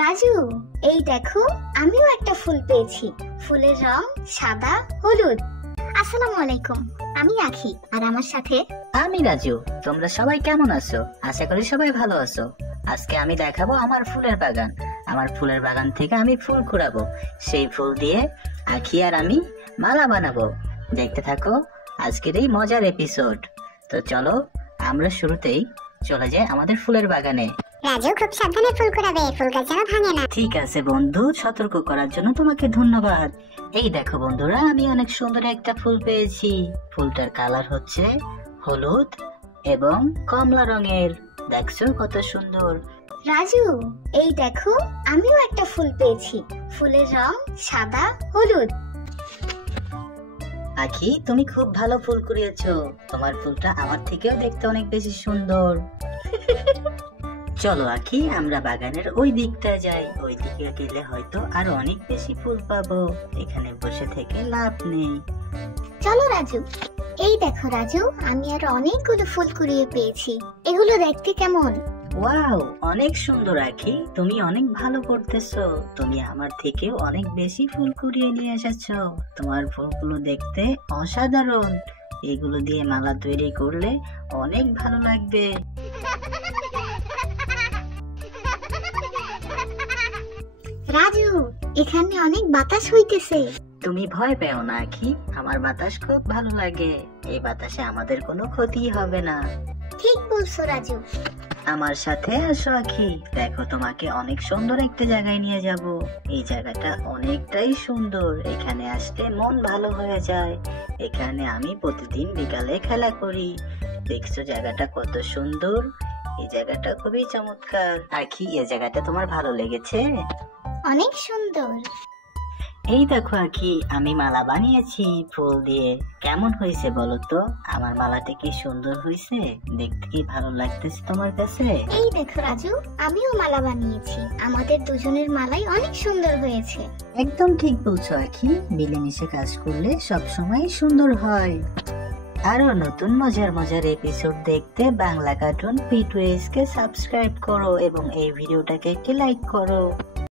রাজু, এই দেখো আমিও একটা ফুল পেয়েছি। ফুলের রং সাদা হলুদ। আসসালামু আলাইকুম, আমি আখি আর আমার সাথে আমি রাজু। তোমরা সবাই কেমন আছো? আশা করি সবাই ভালো আছো। আজকে আমি দেখাবো আমার ফুলের বাগান। আমার ফুলের বাগান থেকে আমি ফুল কুড়াবো, সেই ফুল দিয়ে আখি আর আমি মালা বানাবো। দেখতে থাকো আজকের এই মজার এপিসোড। তো চলো আমরা শুরুতেই চলে যাই আমাদের ফুলের বাগানে। রাজু খুব সাবধানে ফুল কুড়াবে, ফুল গাছ যেন ভাঙে না। ঠিক আছে বন্ধু, সতর্ক করার জন্য তোমাকে ধন্যবাদ। এই দেখো বন্ধুরা, আমি অনেক সুন্দর একটা ফুল পেয়েছি। ফুলটার কালার হচ্ছে হলুদ এবং কমলা রঙের। দেখছো কত সুন্দর। রাজু, এই দেখো আমিও একটা ফুল পেয়েছি। ফুলের রং সাদা হলুদ। আখি, তুমি খুব ভালো ফুল কুড়িয়েছো। তোমার ফুলটা আমার থেকেও দেখতে অনেক বেশি সুন্দর। চলো আখি, আমরা বাগানের ওই দিকটা যাই। ওই দিকে গেলে হয়তো আরো অনেক বেশি ফুল পাবো। এখানে বসে থেকে লাভ নেই। চলো রাজু। এই দেখো রাজু, আমি আর অনেকগুলো ফুল কুড়িয়ে পেয়েছি। এগুলো দেখতে কেমন? ওয়াও, অনেক সুন্দর আখি, তুমি অনেক ভালো করতেছো। তুমি আমার থেকেও অনেক বেশি ফুল কুড়িয়ে নিয়ে এসেছো। তোমার ফুলগুলো দেখতে অসাধারণ। এগুলো দিয়ে মালা তৈরি করলে অনেক ভালো লাগবে। রাজু, এখানে অনেক বাতাস হইতেছে। তুমি ভয় পেও না আখি, আমার বাতাস খুব ভালো লাগে। এই বাতাসে আমাদের কোনো ক্ষতি হবে না। ঠিক বলছো রাজু। আমার সাথে আসো আখি, দেখো তোমাকে অনেক সুন্দর একটা জায়গায় নিয়ে যাব। এই জায়গাটা অনেকটাই সুন্দর। এখানে আসলে মন ভালো হয়ে যায়। এখানে আমি প্রতিদিন বিকালে খেলা করি। দেখছো জায়গাটা কত সুন্দর। এই জায়গাটা খুবই চমৎকার। আখি, এই জায়গাটা তোমার ভালো লেগেছে? অনেক সুন্দর। এই দেখো আখি, আমি মালা বানিয়েছি ফুল দিয়ে। কেমন হয়েছে বলো তো? আমার মালাটা কি সুন্দর হয়েছে? দেখতে কি ভালো লাগতেছে তোমার কাছে? এই দেখো রাজু, আমিও মালা বানিয়েছি। আমাদের দুজনের মালাই অনেক সুন্দর হয়েছে। একদম ঠিক বলছো আখি, মিলেমিশে কাজ করলে সব সময় সুন্দর হয়। আরো নতুন মজার মজার এপিসোড দেখতে বাংলা কার্টুন P2S কে সাবস্ক্রাইব করো এবং এই ভিডিওটাকে একটি লাইক করো।